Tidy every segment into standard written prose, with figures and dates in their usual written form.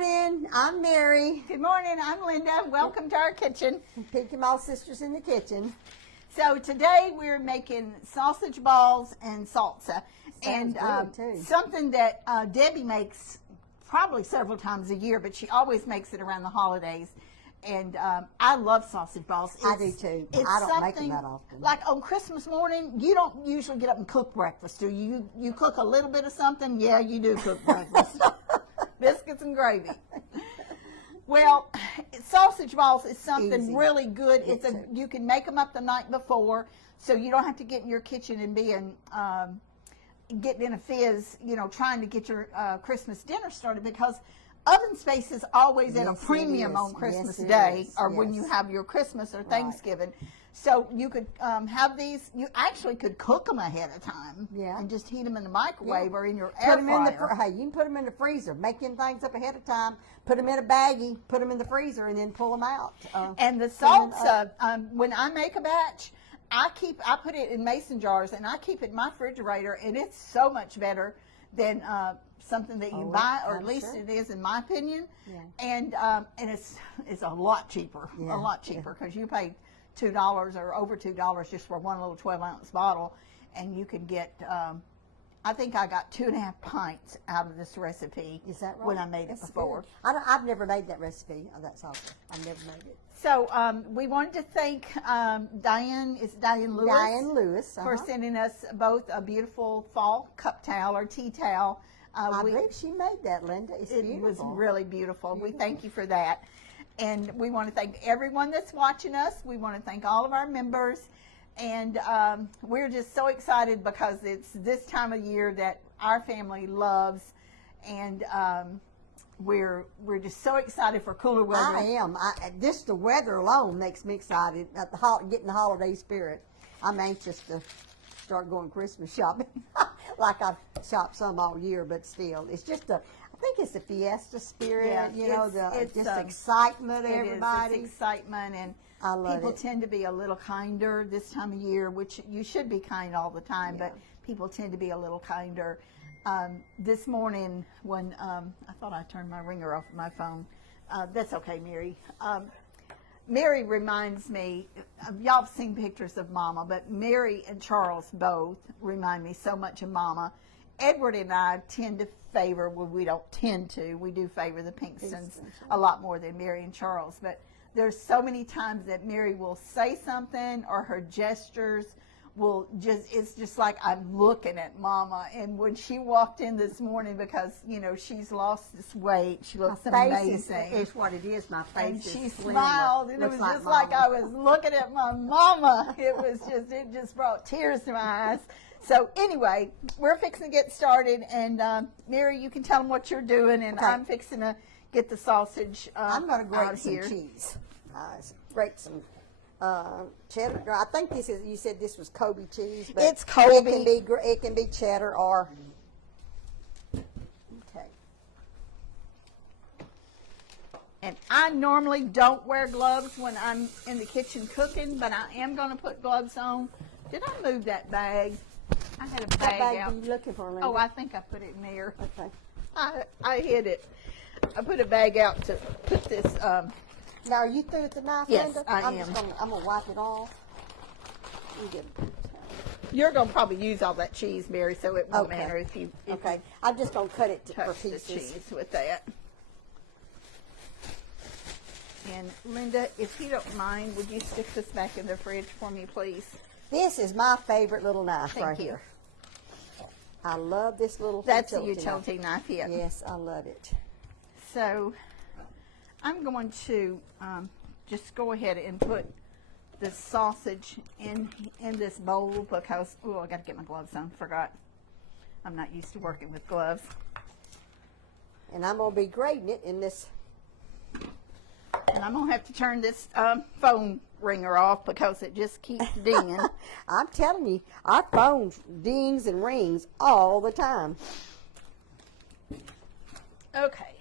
morning. I'm Mary. Good morning. I'm Linda. Welcome to our kitchen. Pinky Moss Sisters in the kitchen. So today we're making sausage balls and salsa. Sounds good, too. Something that Debbie makes probably several times a year, but she always makes it around the holidays. And I love sausage balls. I do too. I don't make them that often. Like on Christmas morning, you don't usually get up and cook breakfast, do you? You cook a little bit of something? Yeah, you do cook breakfast. Biscuits and gravy. Well, sausage balls is something Easy. really good. You can make them up the night before, so you don't have to get in your kitchen and getting in a fizz, trying to get your Christmas dinner started, because oven space is always at a premium on Christmas Day, or when you have your Christmas or Thanksgiving. So you could have these. You actually could cook them ahead of time, and just heat them in the microwave or in your air fryer. Hey, you can put them in the freezer. Making things up ahead of time. Put them in a baggie. Put them in the freezer, and then pull them out. And the salsa, when I make a batch, I put it in mason jars, and I keep it in my refrigerator, and it's so much better than something that you buy, or at least it is, in my opinion. And it's a lot cheaper, because you pay $2 or over $2 just for one little 12-ounce bottle, and you can get. I think I got 2.5 pints out of this recipe. Is that right? When I made it before. I've never made that recipe of that salsa. I've never made it. So we wanted to thank Diane Lewis. Diane Lewis. For sending us both a beautiful fall cup towel or tea towel. I believe she made that, Linda. It was really beautiful. We thank you for that. And we want to thank everyone that's watching us. We want to thank all of our members. And we're just so excited because it's this time of year that our family loves. And we're just so excited for cooler weather. I am. Just the weather alone makes me excited at getting the holiday spirit. I'm anxious to start going Christmas shopping. Like I've shopped some all year, but still, it's just I think it's the fiesta spirit, it's excitement, everybody. It's excitement, and I love people it. tend to be a little kinder this time of year, which you should be kind all the time, but people tend to be a little kinder. This morning, when I thought I turned my ringer off of my phone, that's okay, Mary. Mary reminds me, y'all have seen pictures of Mama, but Mary and Charles both remind me so much of Mama. Edward and I tend to favor, we do favor the Pinkstons a lot more than Mary and Charles, but there's so many times that Mary will say something, or her gestures it's just like I'm looking at Mama. And when she walked in this morning, because she's lost this weight, she looks amazing. It's what it is. My face. And is she slimmer. smiled, and it was just like I was looking at my Mama. It just brought tears to my eyes. So anyway, we're fixing to get started, and Mary, you can tell them what you're doing, and I'm fixing to get the sausage. I'm going to grate some here. cheese. Grate some cheddar. I think you said this was Kobe cheese. But it's Kobe. It can be cheddar or. Okay. And I normally don't wear gloves when I'm in the kitchen cooking, but I am going to put gloves on. Did I move that bag? I had a bag What bag out. are you looking for, Linda? Oh, I think I put it in there. Okay. I hid it. I put a bag out to put this. Now, are you through with the knife, Yes, Linda? I am. I'm going to wipe it off. You're going to probably use all that cheese, Mary, so it won't matter if you I'm just going to cut it for touch pieces. the cheese with that. And Linda, if you don't mind, would you stick this back in the fridge for me, please? This is my favorite little knife Thank right you. here. I love this little That's a utility knife, yeah. Yes, I love it. So I'm going to just go ahead and put the sausage in this bowl, because, I got to get my gloves on. Forgot. I'm not used to working with gloves. And I'm going to be grating it in this. And I'm going to have to turn this phone ringer off because it just keeps dinging. I'm telling you, our phone dings and rings all the time. Okay.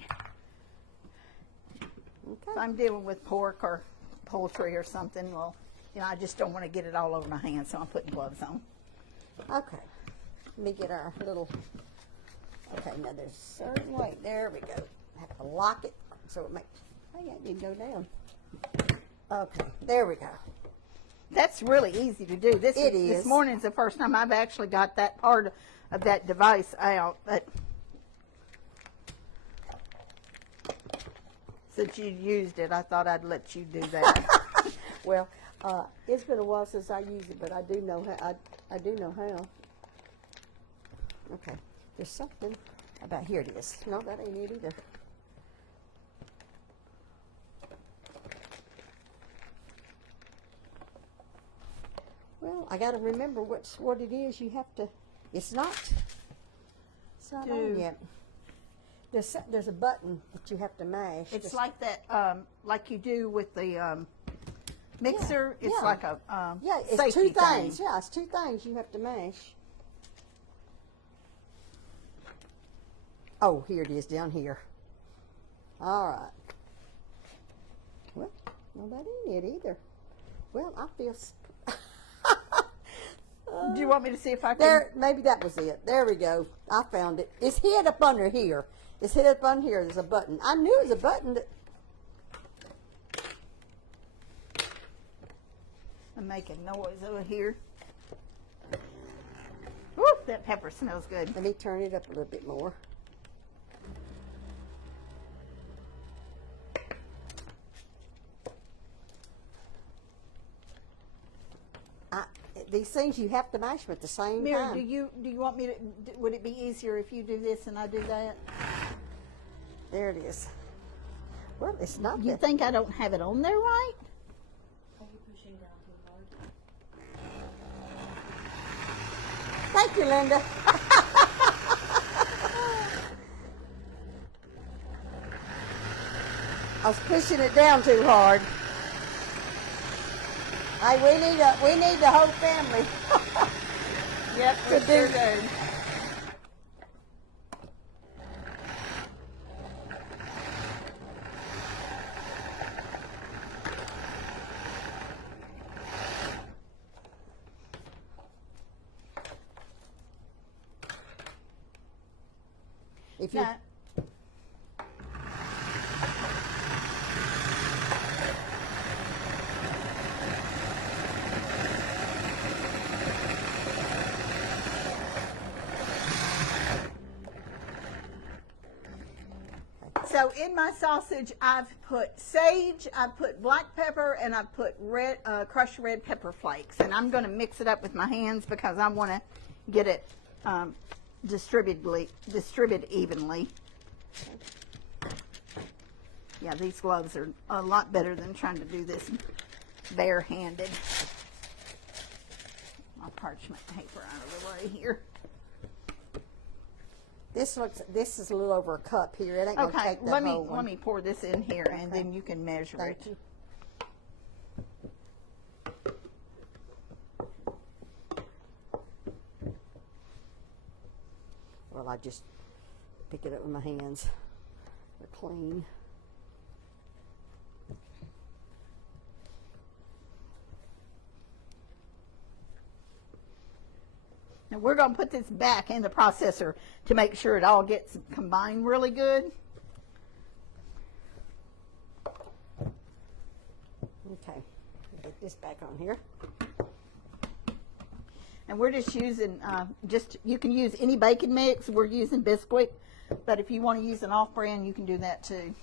If I'm dealing with pork or poultry or something, well, I just don't want to get it all over my hands, so I'm putting gloves on. Okay. Let me get our little, okay, now there's a certain way. There we go. have to lock it so it makes. Hey, that didn't go down. Okay, there we go. That's really easy to do. This This morning's the first time I've actually got that part of that device out. But since you used it, I thought I'd let you do that. Well, it's been a while since I used it, but I do know how. I do know how. Okay, there's something about here. It is. No, that ain't it either. Well, I got to remember what it is. You have to. It's not on yet. There's a button that you have to mash. It's like that, like you do with the mixer. Yeah, It's yeah. like a Yeah, it's safety two things. thing. Yeah, it's two things you have to mash. Oh, here it is down here. All right. Well, no, that ain't it either. Well, I feel. Do you want me to see if I can? There, maybe that was it. There we go. I found it. It's hid up under here. It's hid up under here. There's a button. I knew it was a button that. I'm making noise over here. Woo, that pepper smells good. Let me turn it up a little bit more. These things you have to mash them at the same Mary, time. do you want me to? Would it be easier if you do this and I do that? There it is. Well, it's not. You think I don't have it on there right? Are you pushing down too hard? Thank you, Linda. I was pushing it down too hard. Hey, we need the whole family. Yep, To we sure do- do. If you Now, so in my sausage, I've put sage, I've put black pepper, and I've put crushed red pepper flakes. And I'm going to mix it up with my hands because I want to get it distribute evenly. Yeah, these gloves are a lot better than trying to do this barehanded. My parchment paper out of the way here. this is a little over a cup here. It ain't gonna Okay, take that let whole one. me pour this in here, and then you can measure Thank it. you. Well, I just pick it up with my hands. They're clean. Now we're going to put this back in the processor to make sure it all gets combined really good. Okay, get this back on here. And we're just using, you can use any bacon mix. We're using Bisquick, but if you want to use an off-brand, you can do that too.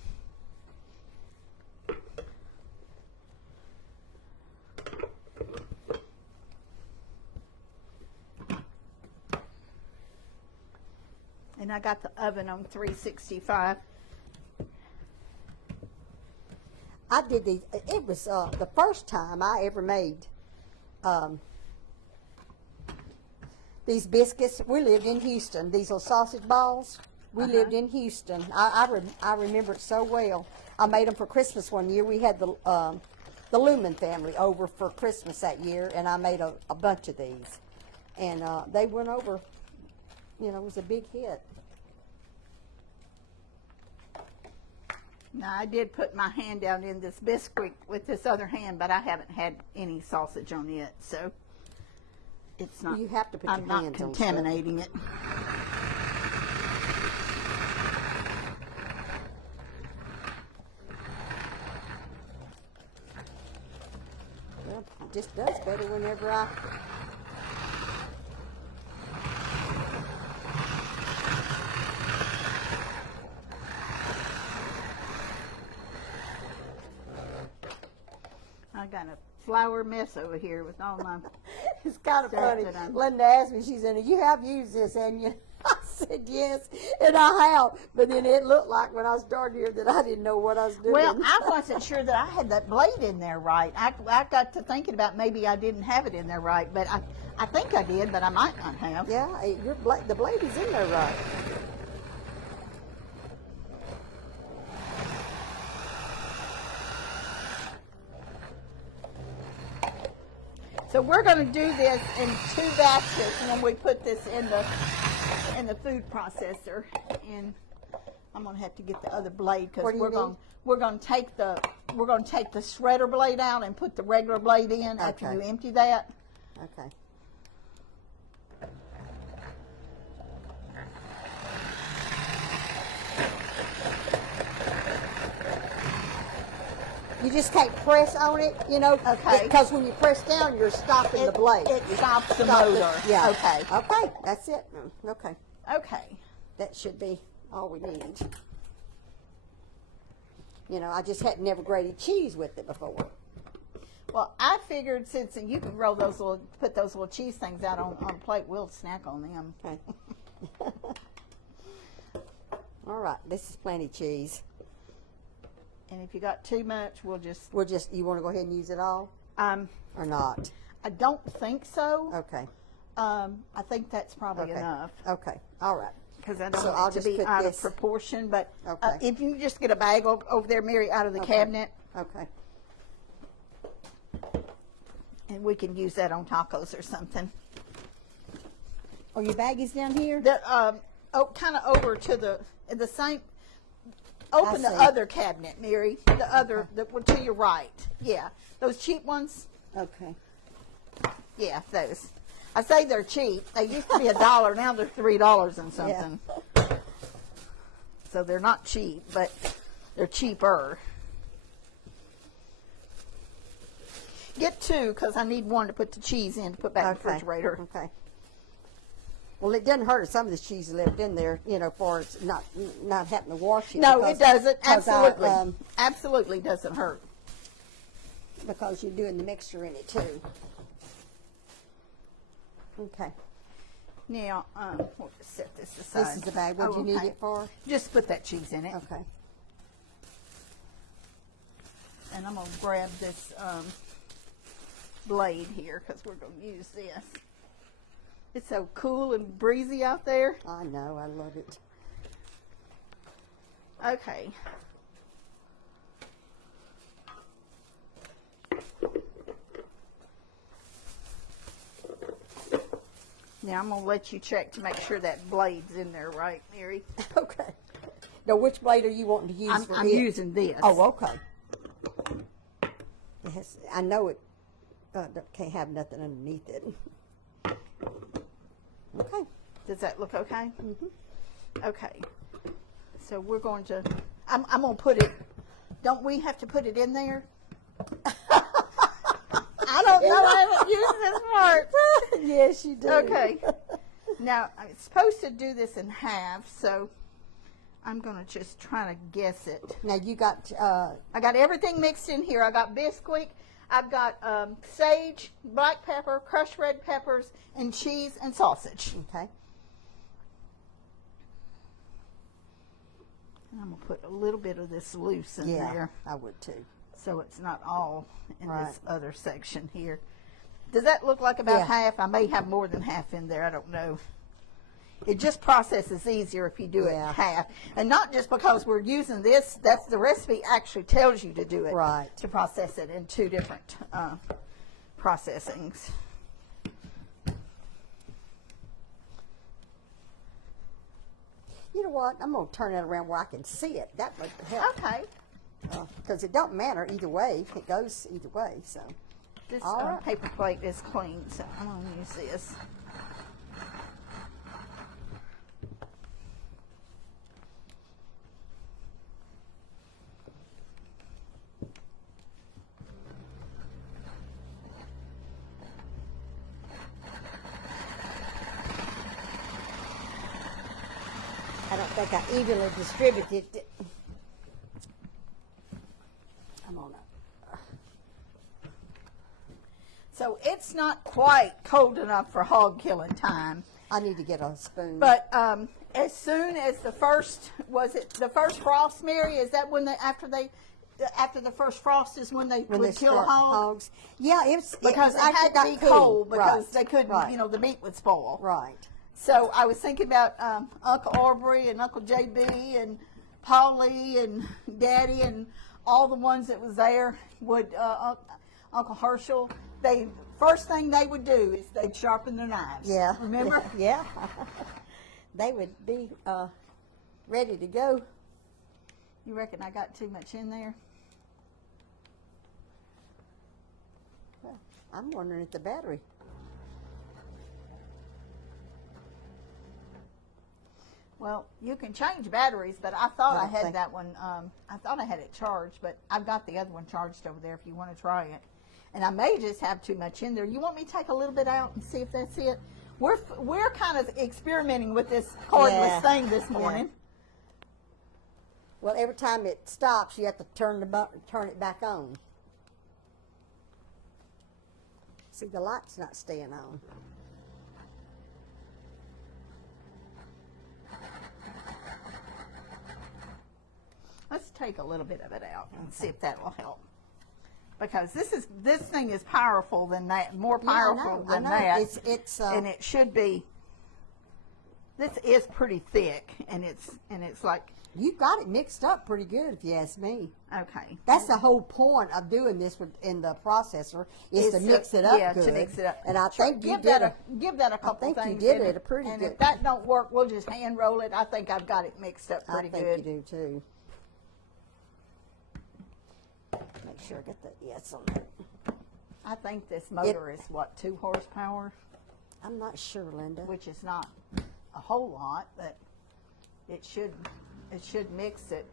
And I got the oven on 365. I did these. It was the first time I ever made these biscuits. We lived in Houston. These little sausage balls. We lived in Houston. I remember it so well. I made them for Christmas one year. We had the Lumen family over for Christmas that year, and I made a bunch of these. And they went over. You know, it was a big hit. Now, I did put my hand down in this Bisquick with this other hand, but I haven't had any sausage on it, so it's not. You have to put your I'm not hands on contaminating it. just does better whenever I. I got a flour mess over here with all my. It's kind of Stuff funny. that I'm- Linda asked me, she said, "You have used this, and you?" I said, "Yes," and I have. But then it looked like when I started here that I didn't know what I was doing. Well, I wasn't sure that I had that blade in there right. I got to thinking about maybe I didn't have it in there right, but I think I did, but I might not have. yeah, the blade is in there right. So we're going to do this in 2 batches when we put this in the food processor. And I'm going to have to get the other blade because What do you we're going to take the shredder blade out and put the regular blade in after Okay. you empty that. Okay. You just can't press on it, you know, Okay. because when you press down, you're stopping the blade. It stops the Stop motor. Yeah. Okay. Okay, that's it. Okay. Okay. That should be all we need. You know, I just had never grated cheese with it before. Well, I figured since you can put those little cheese things out on a plate, we'll snack on them. Okay. All right, this is plenty cheese. And if you got too much, we'll just. You want to go ahead and use it all or not? I don't think so. Okay. I think that's probably Okay. enough Okay. All right. because I don't So want I'll it to just be put out this- of proportion. But Okay. if you just get a bag over there, Mary, out of the cabinet, Okay. and we can use that on tacos or something. Oh, your bag is down here? Kind of over to the same. Open the see. other cabinet, Mary. The other, the one to your right. Yeah, those cheap ones. Okay. Yeah, those. I say they're cheap. They used to be $1. Now they're $3 and something. So they're not cheap, but they're cheaper. Get 2 because I need one to put the cheese in to put back in the refrigerator. Okay. Well, it doesn't hurt if some of this cheese left in there, you know, for it's not having to wash it. No, because- it doesn't. because Absolutely. Absolutely doesn't hurt. because you're doing the mixture in it too. Okay. Now, we'll just set this aside. This is the bag. What do you need okay. it for? Just put that cheese in it. Okay. And I'm going to grab this blade here because we're going to use this. It's so cool and breezy out there. I know. I love it. Okay. Now I'm going to let you check to make sure that blade's in there right, Mary. Okay. Now, which blade are you wanting to use for I'm it? using this. Oh, okay. Yes, I know it can't have nothing underneath it. Okay. Does that look okay? Mm-hmm. Okay. So we're going to, I'm going to put it, don't we have to put it in there? I don't know, I haven't used this part. Yes, you do. Okay. Now, I'm supposed to do this in half, so I'm going to just try to guess it. Now you got. I got everything mixed in here. I got Bisquick, I've got sage, black pepper, crushed red peppers, and cheese and sausage. Okay. And I'm going to put a little bit of this loose in Yeah, there I would too. so it's not all in Right. this other section here. Does that look like about Yeah. half? I may have more than half in there. I don't know. It just processes easier if you do Yeah. it half. And not just because we're using this, that's the recipe actually tells you to do it. Right. To process it in 2 different processings. You know what? I'm going to turn it around where I can see it. That would help. Okay. Because it don't matter either way. It goes either way. So. This All right. paper plate is clean, so I'm going to use this. I don't think I evenly distributed it. I'm on it. So it's not quite cold enough for hog killing time. I need to get a spoon. But as soon as the first, was it the first frost, Mary? Is that when they, after the first frost is when they when would they kill a start hog? hogs. Yeah, Because it after had to be got cold because Right, they couldn't, right, you know, the meat would spoil. Right. So I was thinking about Uncle Aubrey and Uncle JB and Polly and Daddy and all the ones that was there. Would Uncle Herschel? They first thing they would do is they'd sharpen their knives. Yeah. Remember? Yeah. They would be ready to go. You reckon I got too much in there? Well, I'm wondering if the battery. Well, you can change batteries, but I thought I I don't had think- that one. I thought I had it charged, but I've got the other one charged over there if you want to try it. And I may just have too much in there. You want me to take a little bit out and see if that's it? We're kind of experimenting with this cordless Yeah. thing this morning. Well, every time it stops, you have to turn it back on. See, the light's not staying on. Let's take a little bit of it out and see if that will help. Because this thing is powerful than that, more Yeah, I powerful know, than I know. that. It's and it should be. This is pretty thick, and it's like, you got it mixed up pretty good, if you ask me. okay. That's the whole point of doing this in the processor is to It's mix it up yeah, good. to mix it up. And I think you give did that give that a couple think you things did in it a pretty and good- if that don't work, we'll just hand roll it. I think I've got it mixed up pretty I think good. you do too. Make sure I get the yes on that. I think this motor is what, 2 horsepower, I'm not sure, Linda. which is not a whole lot, but it should mix it.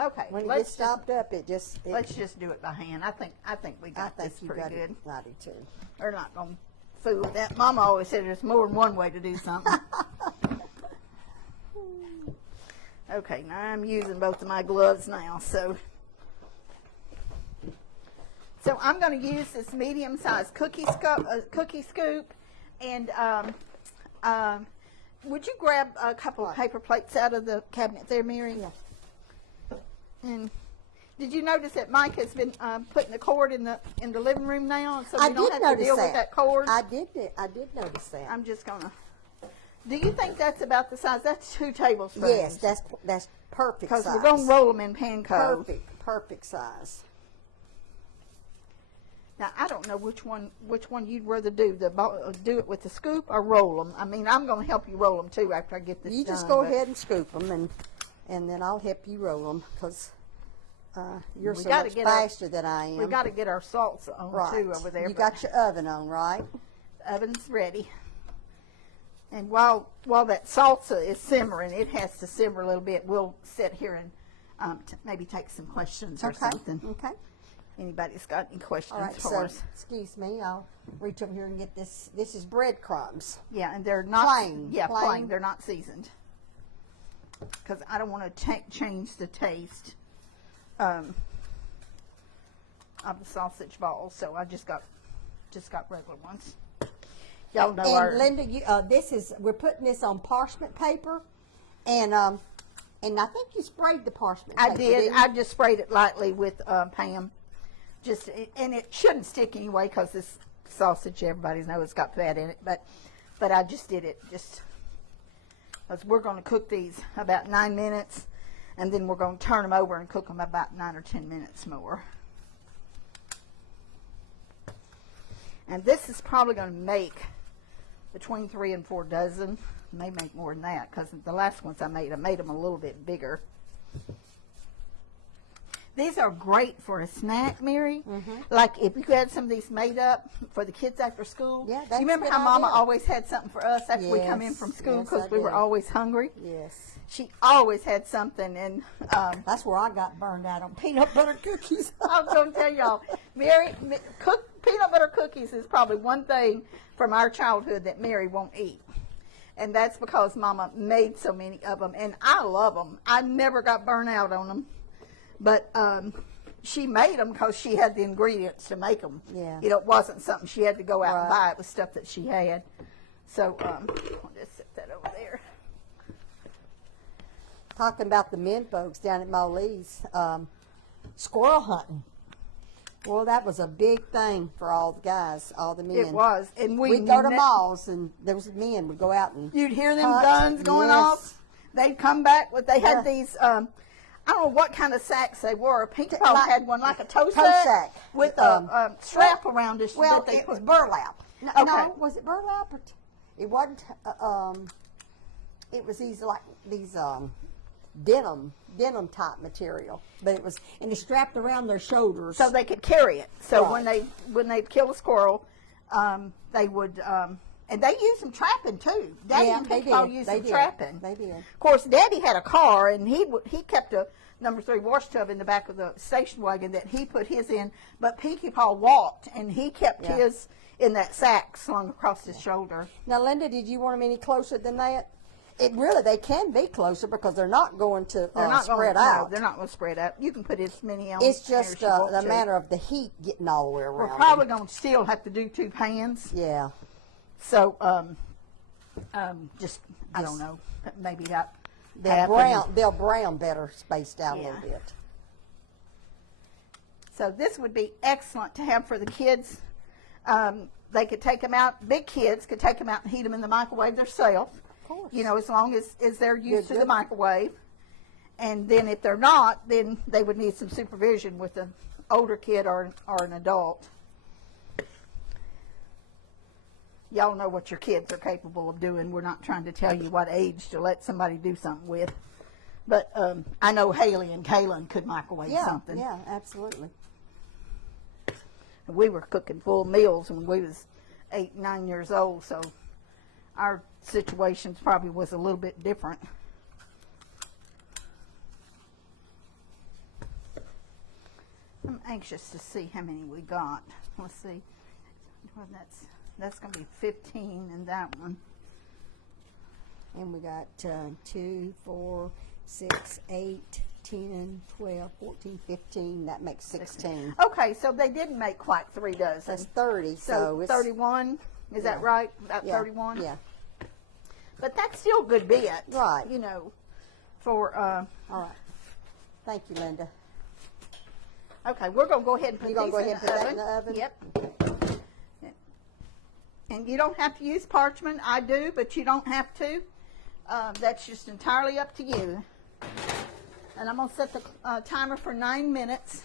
Okay, When it let's gets stopped up, let's just do it by hand. I think we I got think this you pretty got good. it. I do too. We're not gonna fool with that. Mama always said there's more than one way to do something. Okay, now I'm using both of my gloves now, so I'm going to use this medium-sized cookie scoop, and would you grab a couple of paper plates out of the cabinet there, Mary? Yeah. And did you notice that Mike has been putting the cord in the living room now, so we I don't did have to notice deal that. with that cord? I did notice that. I'm just gonna. Do you think that's about the size? That's 2 tablespoons. Yes, that's perfect because size. we're gonna roll them in panko. Perfect size. Now I don't know which one you'd rather do. Do it with the scoop or roll them. I mean, I'm gonna help you roll them too after I get this You done. just go ahead and scoop them, and then I'll help you roll them because you're so gotta much get our- faster than I am. We got to get our salsa on right. too over there. You but got your oven on, right? the oven's ready. And while that salsa is simmering, it has to simmer a little bit. We'll sit here and maybe take some questions or something. Okay. Anybody's got any questions All right. for So, us? excuse me. I'll reach over here and get this. This is breadcrumbs. Yeah, and they're not Plain, Yeah, plain. plain. They're not seasoned because I don't want to change the taste of the sausage balls. So I just got regular ones. Y'all know And Linda, we're putting this on parchment paper, and I think you sprayed the parchment paper. I did. didn't I you? just sprayed it lightly with Pam. And it shouldn't stick anyway because this sausage, everybody knows it's got fat in it. But I just did it just because we're going to cook these about 9 minutes, and then we're going to turn them over and cook them about 9 or 10 minutes more. And this is probably going to make between 3 and 4 dozen. May make more than that because the last ones I made them a little bit bigger. These are great for a snack, Mary. Mm-hmm. Like if you had some of these made up for the kids after school. Yeah, you that's a remember good how Mama idea. always had something for us after we come in Yes, from school yes, because I we were do. always hungry? Yes. She always had something, and That's where I got burned out on peanut butter cookies. I'm going to tell y'all, Mary, peanut butter cookies is probably one thing from our childhood that Mary won't eat. And that's because Mama made so many of them, and I love them. I never got burnt out on them, but she made them because she had the ingredients to make them. Yeah. You know, it wasn't something she had to go out and Right. buy. It was stuff that she had. So I'll just set that over there. Talking about the men folks down at Molee's, squirrel hunting. Well, that was a big thing for all the guys, all the men. It was, and We'd go to malls, and there was men would go out and you'd hear them hunt. guns going Yes. off. They'd come back with, they had Yeah. these, I don't know what kind of sacks they were. Pinkie Pie Like- had one like a toe toe sack, sack. with a strap around it. Well, that they it was put. burlap. No, Okay. no, was it burlap? Or it wasn't. It was these denim type material, but it was, and it strapped around their shoulders. So they could carry it. So Right. when they'd kill a squirrel, they would, and they used them trapping too. Daddy yeah, and they Pinkie Pie did. used They them did. trapping. They did. Of course, Daddy had a car, and he kept a number 3 wash tub in the back of the station wagon that he put his in. But Pinkie Pie walked, and he kept Yeah. his in that sack slung across his shoulder. Now, Linda, did you want them any closer than that? They can be closer because they're not going to They're not spread going, out. No, they're not going to spread out. You can put as many on. It's there just as you want the to. matter of the heat getting all the way around. We're them. probably going to still have to do 2 pans. Yeah. So, just I don't know, maybe that. They'll brown better spaced out a Yeah. little bit. So this would be excellent to have for the kids. They could take them out. Big kids could take them out and heat them in the microwave themselves. Of course. You know, as long as they're used to the Good. microwave. And then if they're not, then they would need some supervision with an older kid or an adult. Y'all know what your kids are capable of doing. We're not trying to tell you what age to let somebody do something with. But I know Haley and Kaylin could microwave something. Yeah, absolutely. We were cooking full meals when we was 8, 9 years old, so our situations probably was a little bit different. I'm anxious to see how many we got. Let's see. Well, that's going to be 15 in that one. And we got 2, 4, 6, 8, 10, 12, 14, 15. That makes 16. Okay, so they didn't make quite 3 dozen. That's 30. So it's 31, is that Yeah. right? About yeah, 31? Yeah. But that's still a good bit. Right. You know, for, All right. Thank you, Linda. okay, we're going to go ahead and put You gonna these go in ahead and the put that oven. in the oven? Yep. And you don't have to use parchment. I do, but you don't have to. That's just entirely up to you. And I'm going to set the timer for 9 minutes.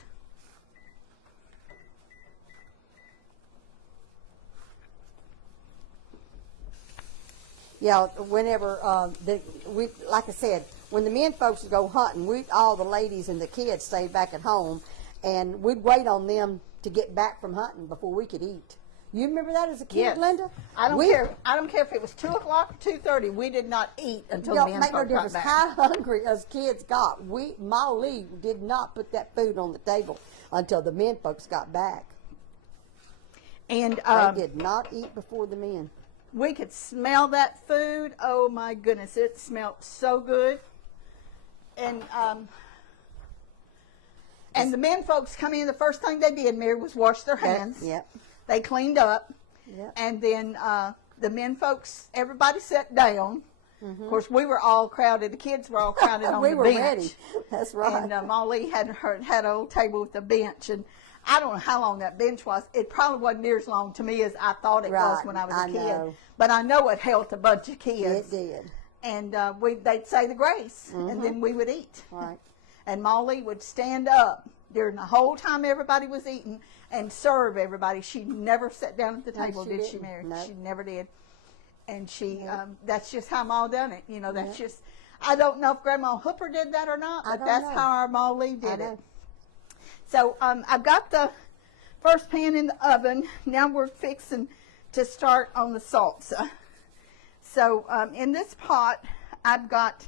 Yeah, whenever we, like I said, when the men folks would go hunting, all the ladies and the kids stayed back at home, and we'd wait on them to get back from hunting before we could eat. You remember that as a kid, Yes. Linda? I don't care. I don't care if it was 2 o'clock or 2:30. We did not eat until the Don't men make no folk got difference back. how hungry us kids got. Molly did not put that food on the table until the men folks got back. And They did not eat before the men. we could smell that food. Oh my goodness, it smelled so good. And the men folks come in. The first thing they did, Mary, was wash their hands. Yep. They cleaned up, Yep. and then the men folks, everybody sat down. Of course, we were all crowded. The kids were all crowded on we the were bench. ready. That's right. And Molly had an old table with a bench, and I don't know how long that bench was. It probably wasn't near as long to me as I thought it was Right, when I was I a kid. know. But I know it held a bunch of kids. It did. And they'd say the grace, and then we would eat. Right. And Molly would stand up during the whole time everybody was eating and serve everybody. She never sat down at the No, table, she did she, didn't. Mary? No. She never did. And that's just how Ma done it. You know, that's Yeah. just, I don't know if Grandma Hooper did that or not, I but don't that's know. how our Molly I did it. know. So I've got the first pan in the oven. Now we're fixing to start on the salsa. So in this pot, I've got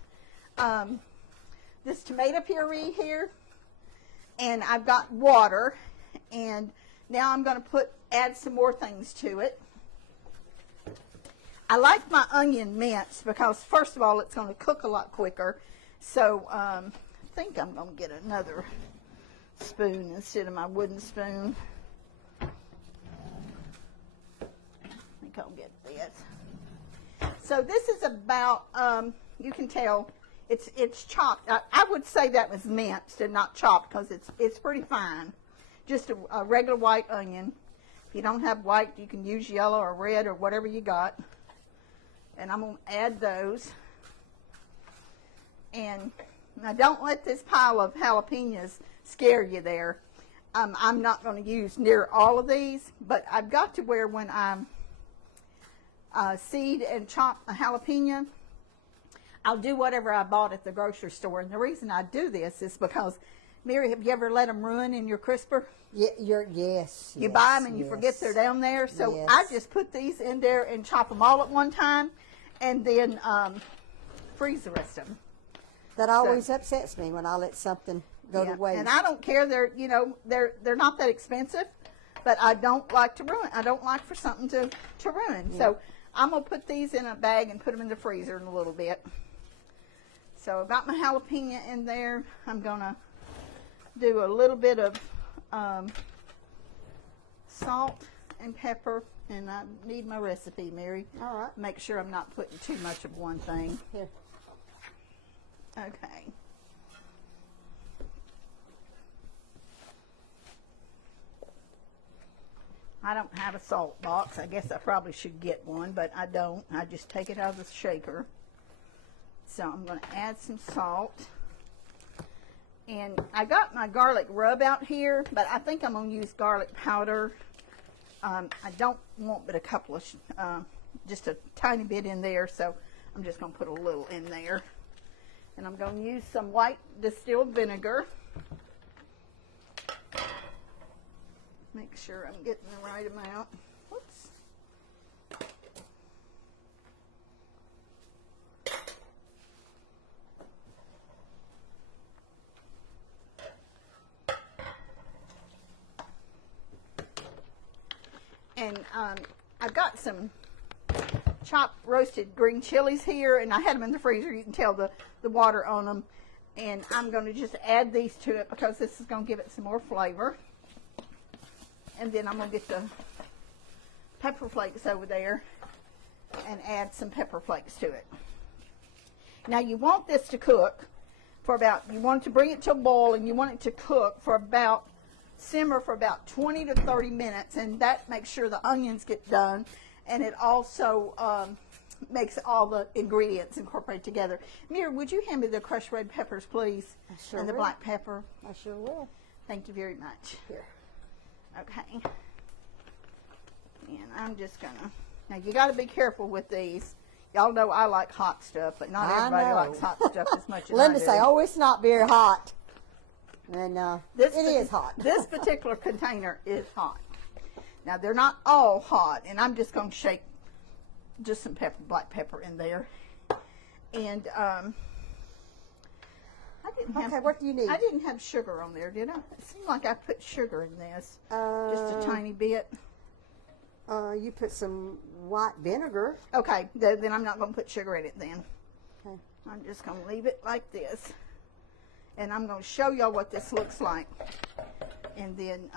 this tomato puree here, and I've got water, and now I'm going to add some more things to it. I like my onion minced because, first of all, it's going to cook a lot quicker. So I think I'm going to get another spoon instead of my wooden spoon. I think I'll get this. So this is about, you can tell, it's chopped. I would say that was minced and not chopped because it's pretty fine. Just a regular white onion. If you don't have white, you can use yellow or red or whatever you got. And I'm going to add those. And now don't let this pile of jalapenos scare you there. I'm not going to use near all of these, but I've got to where when I seed and chop a jalapeno, I'll do whatever I bought at the grocery store. And the reason I do this is because, Mary, have you ever let them ruin in your crisper? Yeah, yes. You buy them and you forget they're down there. So I just put these in there and chop them all at one time, and then freeze the rest of them. That always upsets me when I let something go to waste. And I don't care. They're not that expensive, but I don't like to ruin. I don't like for something to ruin. Yeah. So I'm gonna put these in a bag and put them in the freezer in a little bit. So I've got my jalapeno in there. I'm gonna do a little bit of salt and pepper, and I need my recipe, Mary. All right. Make sure I'm not putting too much of one thing. Here. Okay. I don't have a salt box. I guess I probably should get one, but I don't. I just take it out of the shaker. So I'm going to add some salt. And I got my garlic rub out here, but I think I'm going to use garlic powder. I don't want but a couple of, just a tiny bit in there, so I'm just going to put a little in there. And I'm going to use some white distilled vinegar. Make sure I'm getting the right amount. Whoops. And I've got some chopped roasted green chilies here, and I had them in the freezer. You can tell the water on them. And I'm going to just add these to it because this is going to give it some more flavor. And then I'm going to get the pepper flakes over there and add some pepper flakes to it. Now you want this to cook for about, you want to bring it to a boil, and you want it to cook for about, simmer for about 20 to 30 minutes, and that makes sure the onions get done, and it also makes all the ingredients incorporate together. Mira, would you hand me the crushed red peppers, please? I sure and the will. black pepper. I sure will. Thank you very much. Here. Okay. And I'm just gonna, now you gotta be careful with these. Y'all know I like hot stuff, but not everybody likes hot stuff as much as Linda I do. say, oh, it's not very hot. And it is hot. This particular container is hot. Now they're not all hot, and I'm just gonna shake just some black pepper in there. And I didn't have, okay, what do you need? I didn't have sugar on there, did I? It seemed like I put sugar in this. Just a tiny bit. You put some white vinegar. Okay, then I'm not going to put sugar in it then. Okay. I'm just going to leave it like this. And I'm going to show y'all what this looks like. And then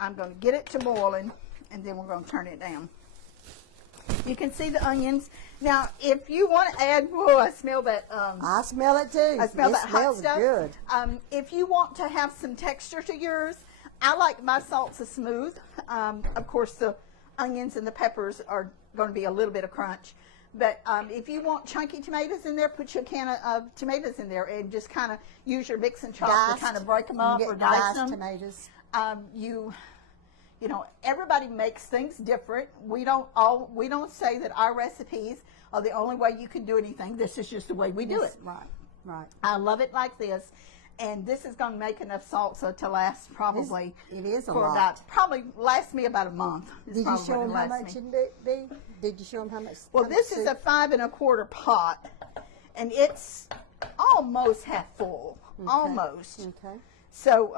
I'm going to get it to boiling, and then we're going to turn it down. You can see the onions. Now, if you want to add, whoa, I smell that. I smell it too. I smell it that hot smells stuff. Good. If you want to have some texture to yours, I like my salsa smooth. Of course, the onions and the peppers are going to be a little bit of crunch. But if you want chunky tomatoes in there, put your can of tomatoes in there and just kind of use your mix and chop to kind of break them up or dice them. Tomatoes. You know, everybody makes things different. We don't say that our recipes are the only way you can do anything. This is just the way we do it. Right, right. I love it like this. And this is going to make enough salsa to last probably It is a for lot. about, probably last me about a month. It's Did you probably show them how last much me. it'd be? Did you show them how much? Well, how much this is a soup? 5 1/4 pot, and it's almost half full. Almost. Okay. So,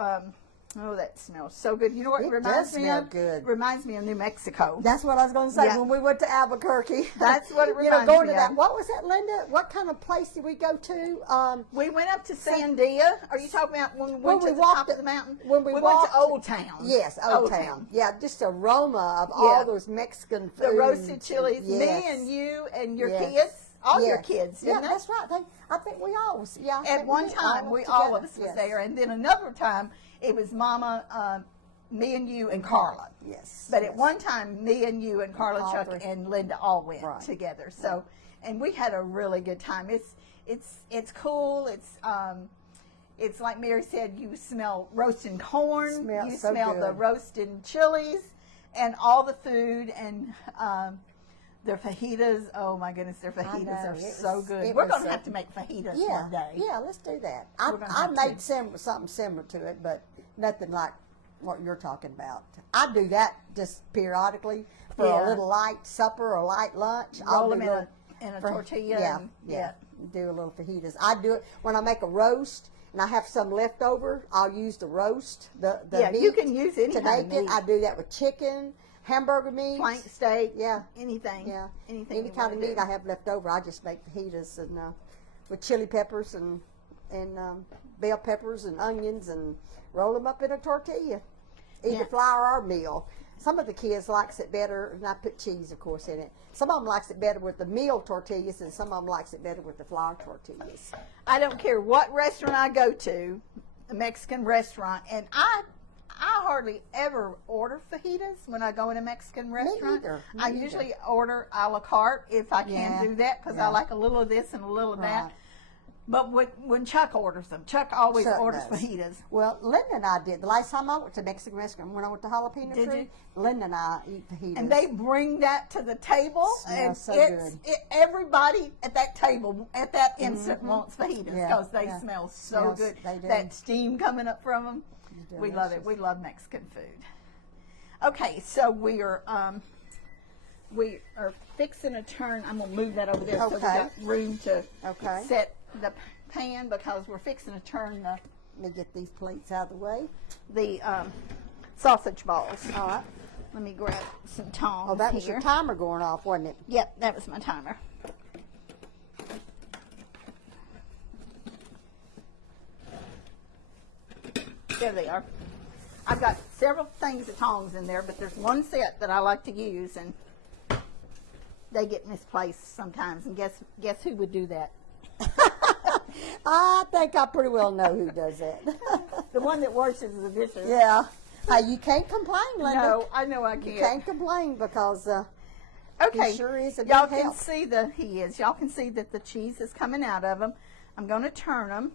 oh, that smells so good. You know what It it reminds does me smell of? good. Reminds me of New Mexico. That's what I was going to say Yeah. when we went to Albuquerque. That's what it You know, reminds going me to that. of. What was that, Linda? What kind of place did we go to? We went up to Sandia. Are you talking about when we went to the top of the mountain? When we went walked to Old Town. Yes, Old Town. Yeah, just aroma of Yeah. all those Mexican food. The roasted chilies. Yes. Me and you and your Yes. kids. All your Yes. kids, Yeah, didn't that's right. I think we all was. Yeah. I At think one did. time, went all of together. us was Yes. there. And then another time, it was Mama, me and you and Carla. Yes. But at yes. one time, me and you and Carla, All Chuck, three. and Linda all went Right. together. So, and we had a really good time. It's cool. It's like Mary said. You smell roasting corn. Smells You so smell the good. roasted chilies, and all the food and. Their fajitas, oh my goodness, their fajitas know, are it so was- good. it We're was going to so- have to make fajitas Yeah. one day. Yeah. Let's do that. We're gonna I have made to. something similar to it, but nothing like what you're talking about. I do that just periodically for Yeah. a little light supper or light lunch. Roll do them in little- a for- tortilla. Yeah, and, yeah. Do a little fajitas. I do it when I make a roast and I have some left over. I'll use the roast, the Yeah, meat you can use any to kind of make it. meat. I do that with chicken, hamburger meat, Plank steak, Yeah. anything. yeah, Anything any you kind of wanna meat do. I have left over. I just make fajitas and with chili peppers and bell peppers and onions and roll them up in a tortilla. Either Yeah. flour or meal. Some of the kids likes it better, and I put cheese, of course, in it. Some of them likes it better with the meal tortillas, and some of them likes it better with the flour tortillas. I don't care what restaurant I go to, a Mexican restaurant, and I hardly ever order fajitas when I go in a Mexican restaurant. either. Me I either. usually order a la carte if I can Yeah. do that because Yeah. I like a little of this and a little of that. Right. But when Chuck orders them, Chuck always Chuck orders does. fajitas. Well, Linda and I did. The last time I went to a Mexican restaurant, when I went to Jalapeno Did Tree, Linda and I eat fajitas. And they bring that to the table, and Smells so it's good. everybody at that table at that instant wants fajitas Yeah, because they yeah. smell so Smells- good. they do. That steam coming up from them, we love it. Delicious. We love Mexican food. Okay, so we are fixing a turn. I'm gonna move that over there so we Okay. got room to Okay. set the pan because we're fixing to turn Let me get these plates out of the way. the sausage balls. All right. Let me grab some tongs. Oh, that was here. your timer going off, wasn't it? Yep, that was my timer. There they are. I've got several things of tongs in there, but there's one set that I like to use, and they get misplaced sometimes. And guess who would do that? I think I pretty well know who does that. The one that washes the dishes. Yeah. Hey, you can't complain, Linda. No, I know I You can't. can't complain because Okay, he sure is a y'all big can help. see y'all can see that the cheese is coming out of them. I'm going to turn them,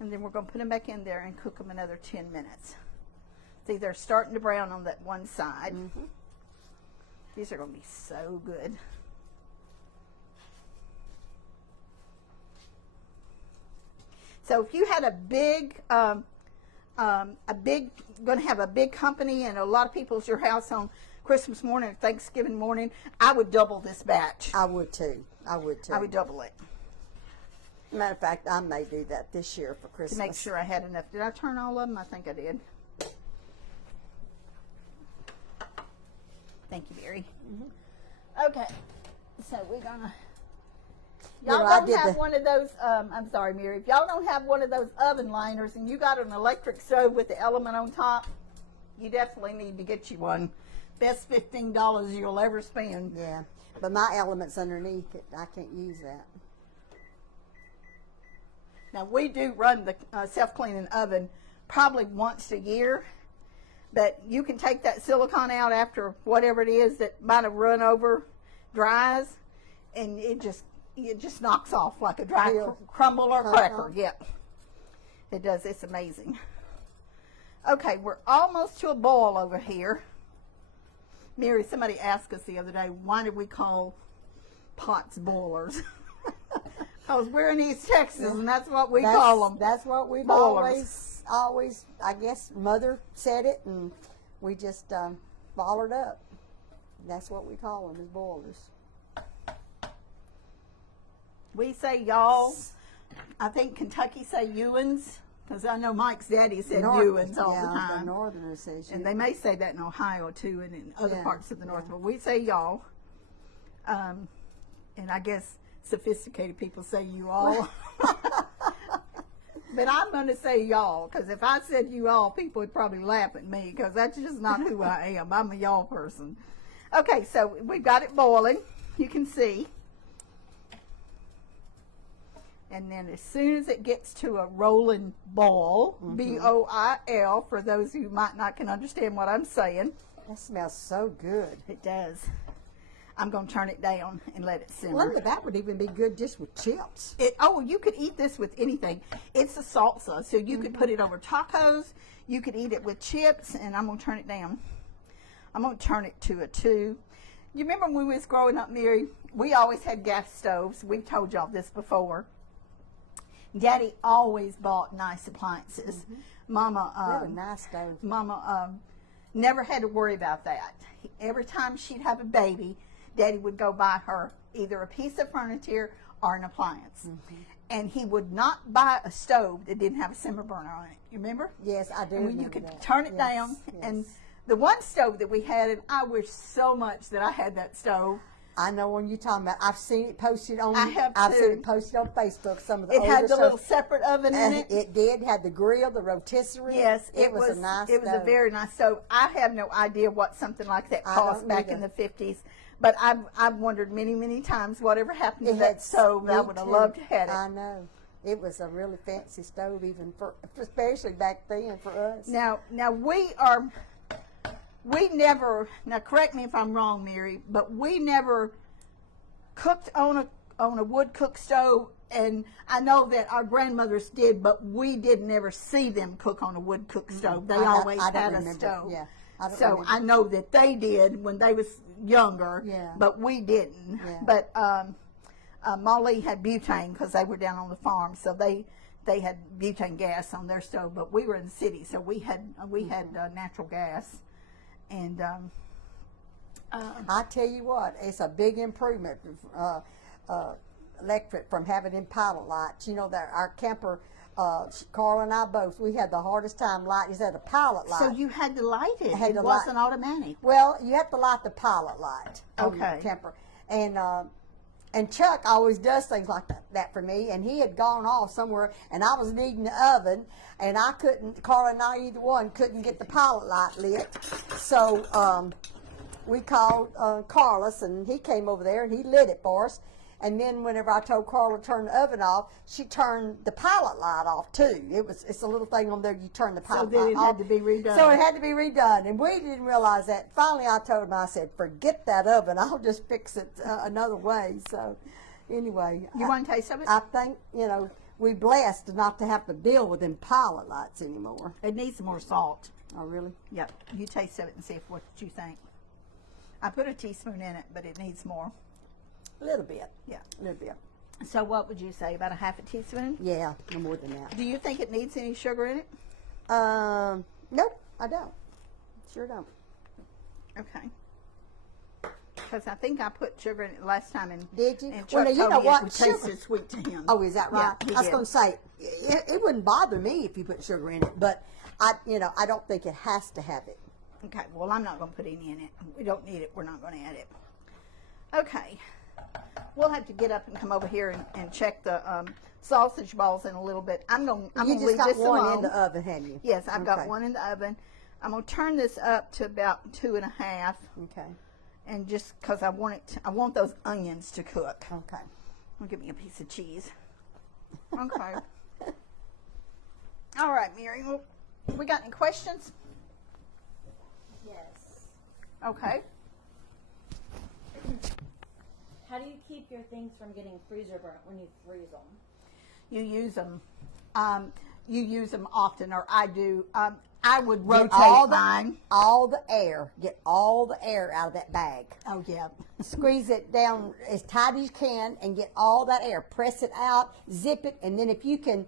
and then we're going to put them back in there and cook them another 10 minutes. See, they're starting to brown on that one side. Mm-hmm. These are going to be so good. So if you had going to have a big company and a lot of people at your house on Christmas morning or Thanksgiving morning, I would double this batch. I would too. I would too. I would double it Matter of fact, I may do that this year for to Christmas. make sure I had enough. Did I turn all of them? I think I did. Thank you, Mary. Okay, so we're gonna. Y'all Well, I don't did have the- one of those. I'm sorry, Mary. If y'all don't have one of those oven liners and you got an electric stove with the element on top, you definitely need to get you one. Best $15 you'll ever spend. Yeah, but my element's underneath it. I can't use that. Now, we do run the self-cleaning oven probably once a year, but you can take that silicone out after whatever it is that might have run over dries, and it just knocks off like a dry Real crumble or cracker. off. Yep. It does. It's amazing. Okay, we're almost to a boil over here. Mary, somebody asked us the other day, why did we call pots boilers? Because we're in East Texas, and that's what we call them. That's what we've Boilers. always, I guess, Mother said it, and we just followed up. That's what we call them, is boilers. We say y'all. I think Kentucky say Ewans, because I know Mike's daddy said Ewans all the time. The Northerners says And they may say that in Ohio too, and in other parts of the North. But we say y'all. And I guess sophisticated people say you all. But I'm going to say y'all, because if I said you all, people would probably laugh at me, because that's just not who I am. I'm a y'all person. Okay, so we've got it boiling. You can see. And then as soon as it gets to a rolling boil, B-O-I-L, for those who might not can understand what I'm saying. That smells so good. It does. I'm going to turn it down and let it simmer. Wonder, that would even be good just with chips. You could eat this with anything. It's a salsa, so you could put it over tacos. You could eat it with chips, and I'm going to turn it down. I'm going to turn it to a 2. You remember when we was growing up, Mary? We always had gas stoves. We've told y'all this before. Daddy always bought nice appliances. Mama, Really nice stove. Mama never had to worry about that. Every time she'd have a baby, Daddy would go buy her either a piece of furniture or an appliance. And he would not buy a stove that didn't have a simmer burner on it. You remember? Yes, I do. And when you remember could that. turn it Yes, down. yes. And the one stove that we had, and I wish so much that I had that stove. I know when you're talking about. I've seen it posted on. I have I've too. seen it posted on Facebook. Some of the It older had the stuff. little separate oven in And it. it did had the grill, the rotisserie. Yes, it was a nice. It was a stove. very nice stove. I have no idea what something like that I cost don't back either. in the 50s, but I've wondered many times whatever happened to It that had stove. I me would have too. loved to have it. I know. It was a really fancy stove, even especially back then for us. Now we never. Now correct me if I'm wrong, Mary, but we never cooked on a wood cook stove. And I know that our grandmothers did, but we did never see them cook on a wood cook stove. They always I don't had a remember. stove. Yeah. I don't So remember. I know that they did when they was younger, Yeah. but we didn't. Yeah. But Molly had butane because they were down on the farm, so they had butane gas on their stove. But we were in the city, so we had natural gas, and I tell you what, it's a big improvement, electric, from having them pilot lights. You know that our camper, Carl and I both, we had the hardest time lighting. Is that a pilot light? so you had to light it. Had It to wasn't light- automatic. Well, you have to light the pilot light on Okay. the camper, and Chuck always does things like that for me. And he had gone off somewhere, and I was needing the oven, and I couldn't. Carl and I, either one, couldn't get the pilot light lit. So we called Carlos, and he came over there and he lit it for us. And then whenever I told Carla to turn the oven off, she turned the pilot light off too. It's a little thing on there, you turn the pilot then light it off. had to be redone. So it had to be redone, and we didn't realize that. Finally, I told him, I said, forget that oven, I'll just fix it another way. So anyway, You want a taste of it? I think, we're blessed not to have to deal with them pilot lights anymore. It needs some more salt. Oh, really? Yep. You taste of it and see what you think. I put a teaspoon in it, but it needs more. A little bit. Yeah. A little bit. So what would you say? About a half a teaspoon? Yeah, no more than that. Do you think it needs any sugar in it? Nope, I don't. Sure don't. Okay. Because I think I put sugar in it last time, and Did you? And Well, Chuck now, you told know me what? it Sugar- tasted sweet to him. Oh, is that right? Yeah, he I was did. going to say it wouldn't bother me if you put sugar in it, but I don't think it has to have it. Okay. Well, I'm not going to put any in it. We don't need it. We're not going to add it. Okay. We'll have to get up and come over here and check the sausage balls in a little bit. I'm going to You leave just got this one alone. in the oven, hadn't you? Yes, I've got Okay. one in the oven. I'm going to turn this up to about 2.5, Okay. and just because I want those onions to cook. Okay. Well, give me a piece of cheese. Okay. All right, Mary. Well, we got any questions? Yes. Okay. How do you keep your things from getting freezer burnt when you freeze them? You use them. You use them often, or I do. I would rotate mine. All the air. Get all the air out of that bag. Oh, yeah. Squeeze it down as tight as you can and get all that air. Press it out, zip it, and then if you can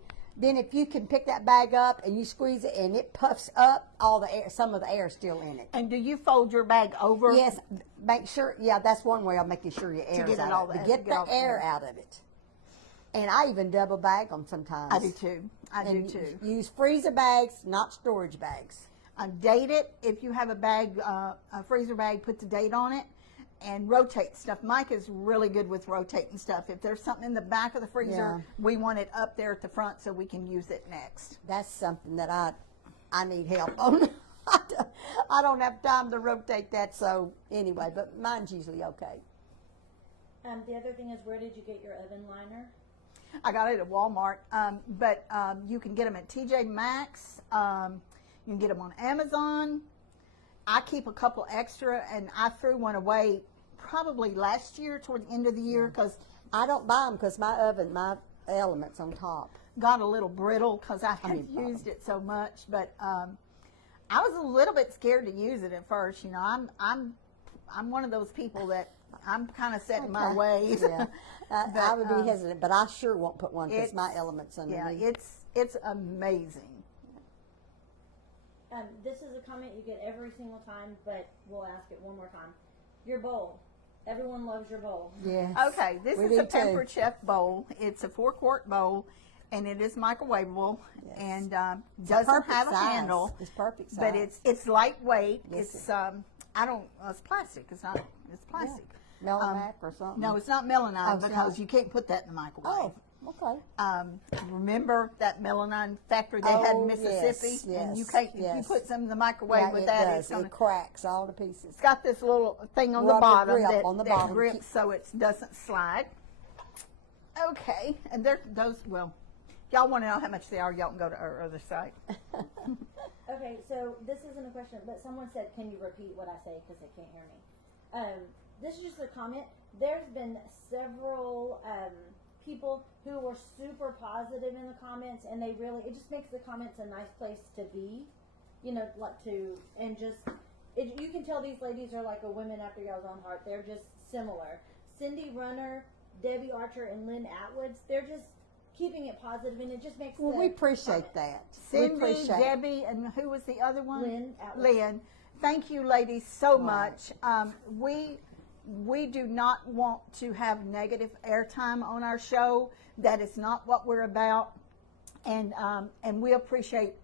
pick that bag up and you squeeze it and it puffs up, all the air, some of the air is still in it. And do you fold your bag over? Yes, make sure. Yeah, that's one way of making sure your air is out of it. To get the air out of it. And I even double bag them sometimes. I do too. I do too. Use freezer bags, not storage bags. Date it. If you have a bag, a freezer bag, put the date on it, and rotate stuff. Mike is really good with rotating stuff. If there's something in the back of the freezer, we want it up there at the front so we can use it next. That's something that I need help on. I don't have time to rotate that, so anyway, but mine's usually okay. The other thing is, where did you get your oven liner? I got it at Walmart, but you can get them at TJ Maxx. You can get them on Amazon. I keep a couple extra, and I threw one away probably last year toward the end of the year because I don't buy them because my element's on top. Got a little brittle because I had used it so much. But I was a little bit scared to use it at first. You know, I'm one of those people that I'm kind of set in my ways. Yeah. I would be hesitant, but I sure won't put one because my element's underneath. Yeah, it's amazing. This is a comment you get every single time, but we'll ask it one more time. Your bowl. Everyone loves your bowl. Yes. Okay, this is a Pampered Chef bowl. It's a 4-quart bowl, and it is microwavable, and doesn't have a handle. It's perfect size. But it's lightweight. Yes, It's it's plastic. It's plastic. Yeah. Melanac or something. No, it's not melanine because you can't put that in the microwave. Oh, okay. Remember that melanine factory they had in Mississippi? Yes, and you can't, if you put some in the microwave with that, it cracks all to pieces. It's got this little thing on the bottom that grips so it doesn't slide. Okay, and y'all want to know how much they are, y'all can go to our other site. Okay, so this isn't a question, but someone said, can you repeat what I say because they can't hear me? This is just a comment. There's been several people who were super positive in the comments, and it just makes the comments a nice place to be, you know, you can tell these ladies are like a women after y'all's own heart. They're just similar. Cindy Runner, Debbie Archer, and Lynn Atwoods, they're just keeping it positive, and it just makes we appreciate that. Cindy, Debbie, and who was the other one? Lynn Atwoods. Lynn. Thank you, ladies, so much. We do not want to have negative airtime on our show. That is not what we're about. And we appreciate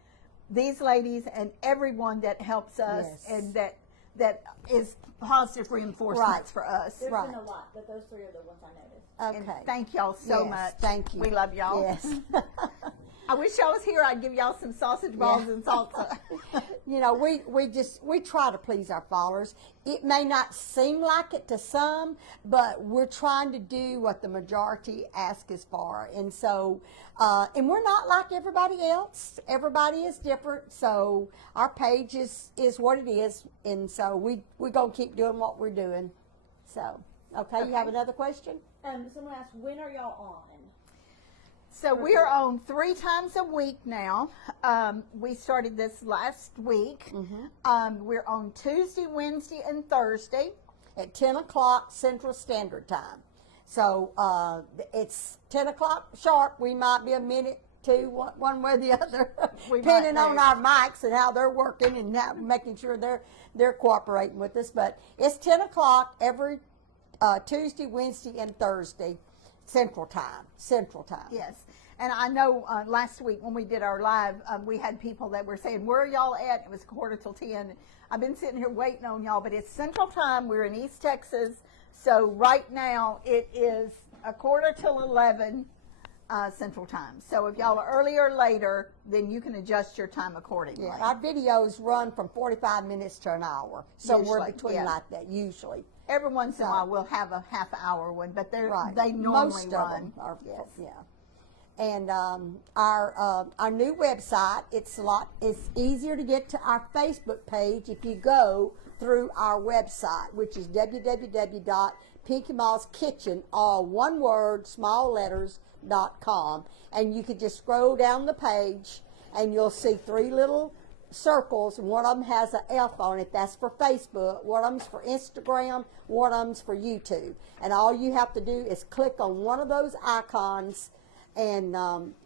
these ladies and everyone that helps us and that is positive reinforcements for us. There's been a lot, but those three are the ones I noticed. Okay. And thank y'all so much. Thank you. We love y'all. Yes. I wish y'all was here. I'd give y'all some sausage balls and salsa. You know, we try to please our followers. It may not seem like it to some, but we're trying to do what the majority ask us for. And so, and we're not like everybody else. Everybody is different. So our page is what it is. And so we're going to keep doing what we're doing. So, okay, you have another question? Someone asked, when are y'all on? So we are on 3 times a week now. We started this last week. We're on Tuesday, Wednesday, and Thursday. At 10 o'clock Central Standard Time. So it's 10 o'clock sharp. We might be a minute, two, one way or the other, depending on our mics and how they're working and making sure they're cooperating with us. But it's 10 o'clock every Tuesday, Wednesday, and Thursday. Central Time. Yes. And I know last week when we did our live, we had people that were saying, where are y'all at? It was 9:45. I've been sitting here waiting on y'all, but it's Central Time. We're in East Texas. So right now it is 11:45 Central Time. So if y'all are earlier or later, then you can adjust your time accordingly. Yeah, our videos run from 45 minutes to an hour. Somewhere Usually, between like that, usually. Every once in a while we'll have a half-hour one, but they normally Most run. Of them are, yeah. And our new website, it's easier to get to our Facebook page if you go through our website, which is www.pinkymallskitchen, all one word, small letters.com. And you can just scroll down the page and you'll see 3 little circles, and one of them has an F on it. That's for Facebook. One of them's for Instagram. One of them's for YouTube. And all you have to do is click on one of those icons, and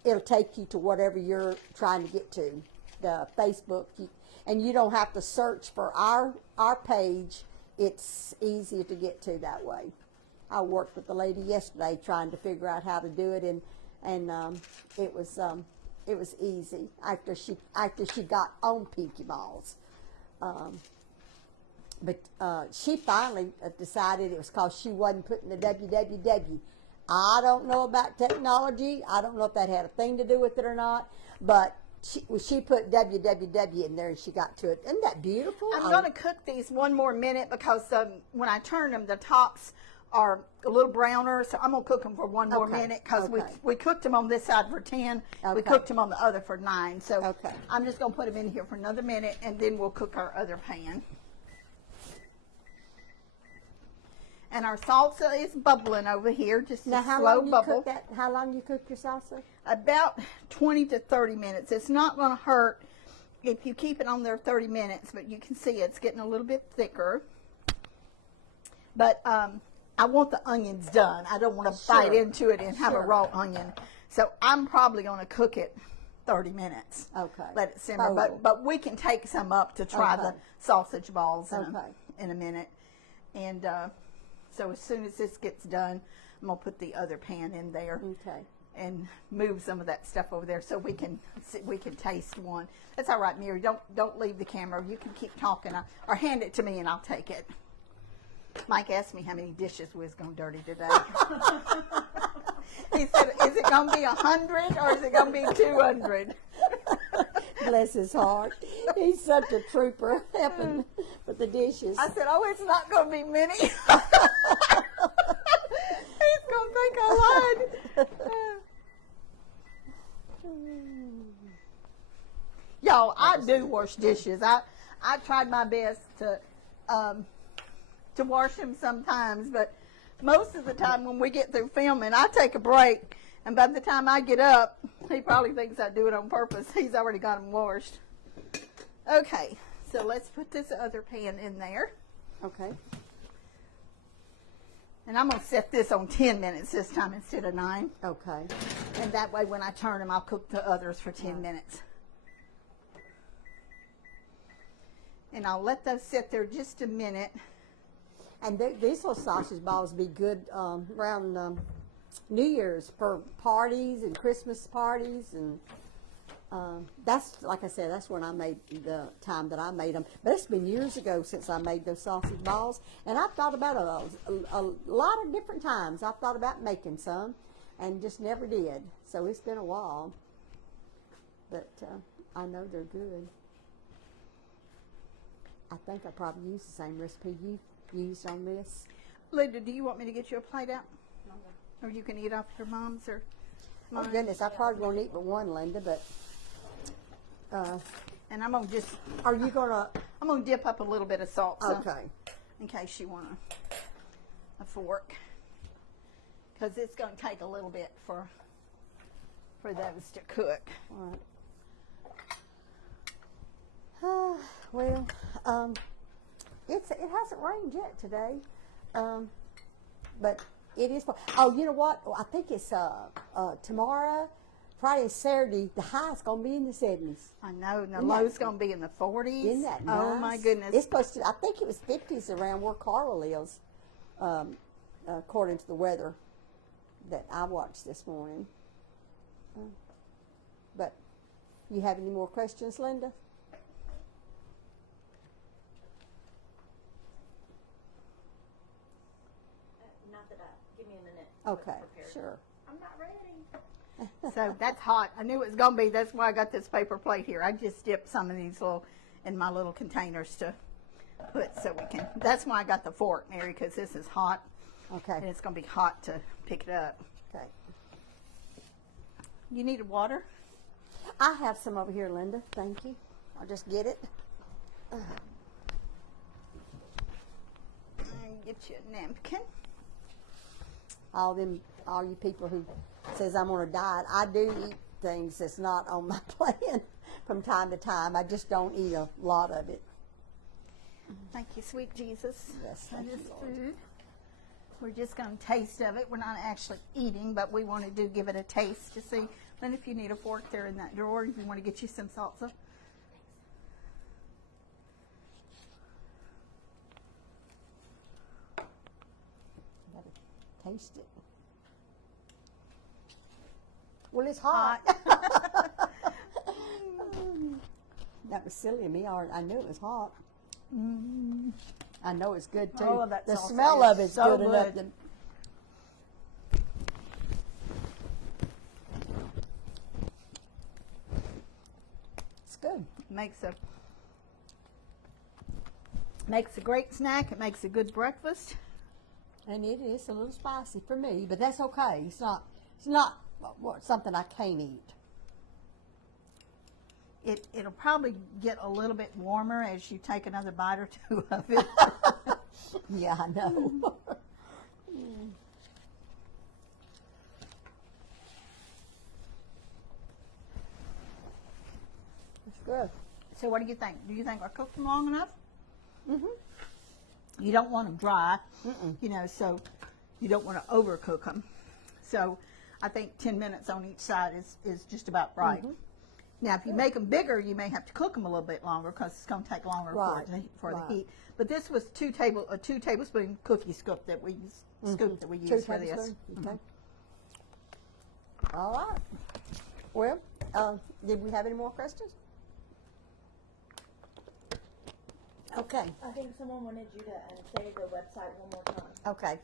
it'll take you to whatever you're trying to get to. The Facebook, and you don't have to search for our page. It's easier to get to that way. I worked with the lady yesterday trying to figure out how to do it, and it was easy after she got on Pinky Balls. But she finally decided it was because she wasn't putting the www. I don't know about technology. I don't know if that had a thing to do with it or not, but she put www in there and she got to it. Isn't that beautiful? I'm going to cook these one more minute because when I turn them, the tops are a little browner, so I'm going to cook them for one more minute because we cooked them on this side for 10. We cooked them on the other for 9. So I'm just going to put them in here for another minute, and then we'll cook our other pan. And our salsa is bubbling over here, just a slow bubble. How long you cook your salsa? About 20 to 30 minutes. It's not going to hurt if you keep it on there 30 minutes, but you can see it's getting a little bit thicker. But I want the onions done. I don't want to bite into it and have a raw onion. So I'm probably going to cook it 30 minutes. Okay. Let it simmer. But we can take some up to try the sausage balls in a minute. And so as soon as this gets done, I'm going to put the other pan in there. Okay. And move some of that stuff over there so we can taste one. That's all right, Mary. Don't leave the camera. You can keep talking, or hand it to me and I'll take it. Mike asked me how many dishes we was going to dirty today. He said, "Is it going to be 100 or is it going to be 200?" Bless his heart. He's such a trooper helping with the dishes. I said, "Oh, it's not going to be many." He's going to think I lied. Y'all, I do wash dishes. I tried my best to wash them sometimes, but most of the time when we get through filming, I take a break, and by the time I get up, he probably thinks I do it on purpose. He's already got them washed. Okay, so let's put this other pan in there. Okay. And I'm going to set this on 10 minutes this time instead of 9. Okay. And that way when I turn them, I'll cook the others for 10 minutes. And I'll let those sit there just a minute. And these little sausage balls be good around New Year's for parties and Christmas parties, and that's, like I said, that's when I made the time that I made them. But it's been years ago since I made those sausage balls, and I've thought about a lot of different times. I've thought about making some, and just never did. So it's been a while, but I know they're good. I think I probably used the same recipe you used on this. Linda, do you want me to get you a plate out? Or you can eat off your mom's or mine? Oh goodness, I probably won't eat but one, Linda, but and I'm gonna just I'm gonna dip up a little bit of salsa. Okay. In case you want a fork. Because it's gonna take a little bit for those to cook. All right. Well, it hasn't rained yet today, but it is. Oh, you know what? I think it's tomorrow, Friday and Saturday. The high's gonna be in the 70s. I know, and the low's gonna be in the 40s. Isn't that nice? Oh my goodness! It's supposed to. I think it was 50s around where Carla lives, according to the weather that I watched this morning. But you have any more questions, Linda? Give me a minute. Okay, sure. I'm not ready. So that's hot. I knew it was going to be. That's why I got this paper plate here. I just dipped some of these in my little containers to put so we can. That's why I got the fork, Mary, because this is hot. Okay. And it's going to be hot to pick it up. Okay. You need water? I have some over here, Linda. Thank you. I'll just get it. I'll get you a napkin. All you people who says I'm on a diet, I do eat things that's not on my plan, from time to time. I just don't eat a lot of it. Thank you, sweet Jesus. Yes, That thank you, is Lord. food. We're just going to taste of it. We're not actually eating, but we want to give it a taste to see. And if you need a fork there in that drawer, if you want to get you some salsa. Gotta taste it. Well, it's hot. That was silly of me. I knew it was hot. I know it's good too. Oh, that the salsa smell is of it's so good enough. good. It's good. Makes a great snack. It makes a good breakfast. And it is a little spicy for me, but that's okay. It's not something I can't eat. It'll probably get a little bit warmer as you take another bite or two of it. Yeah, I know. It's good. So what do you think? Do you think I cooked them long enough? Mhm. You don't want them dry, Mm-mm. you know, so you don't want to overcook them. So I think 10 minutes on each side is just about right. Mhm. Now, if you make them bigger, you may have to cook them a little bit longer because it's going to take longer Right, for right. the heat. But this was a 2 tablespoon cookie scoop that we Mm-hmm. use for this. tablespoons, okay. All right. Well, did we have any more questions? Okay. I think someone wanted you to say the website one more time. Okay.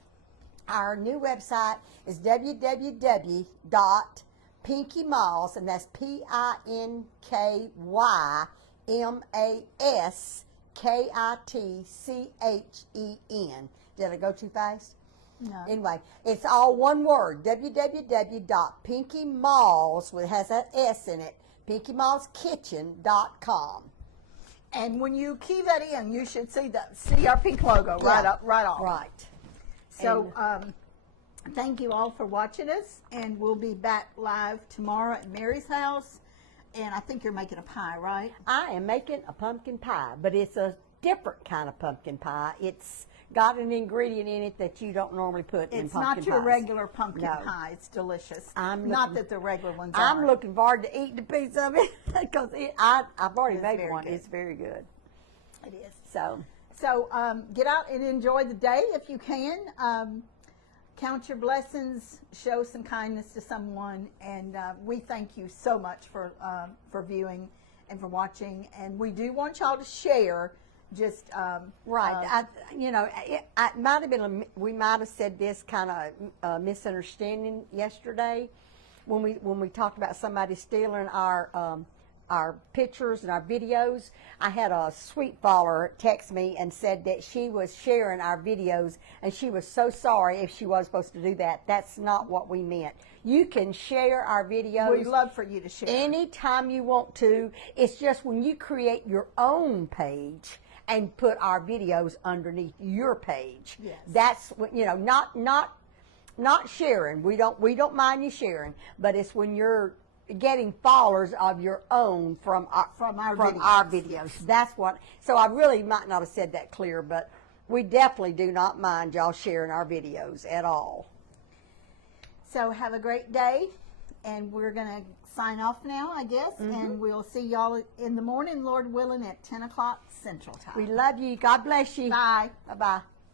Our new website is www.pinkymas, and that's PinkyMaskitchen. Did I go too fast? No. Anyway, it's all one word, www.pinkymalls, which has an S in it, pinkymalskitchen.com. And when you key that in, you should see our pink logo right off. Right. So thank you all for watching us, and we'll be back live tomorrow at Mary's house. And I think you're making a pie, right? I am making a pumpkin pie, but it's a different kind of pumpkin pie. It's got an ingredient in it that you don't normally put in It's pumpkin not your pies. regular pumpkin No. pie. It's delicious. I'm Not looking- that the regular ones I'm are. looking forward to eating a piece of it because I've already It's made very one. good. It's very good. It is. So, So get out and enjoy the day if you can. Count your blessings, show some kindness to someone, and we thank you so much for viewing and for watching. And we do want y'all to share. Just right. It might have been. We might have said this kind of misunderstanding yesterday when we talked about somebody stealing our pictures and our videos. I had a sweet follower text me and said that she was sharing our videos and she was so sorry if she was supposed to do that. That's not what we meant. You can share our videos. We'd love for you to share. Anytime you want to. It's just when you create your own page and put our videos underneath your page. Yes. That's what, not sharing. We don't mind you sharing, but it's when you're getting followers of your own from our videos. That's what. So I really might not have said that clear, but we definitely do not mind y'all sharing our videos at all. So have a great day, and we're going to sign off now, I guess, and we'll see y'all in the morning, Lord willing, at 10 o'clock Central Time. We love you. God bless you. Bye. Bye-bye.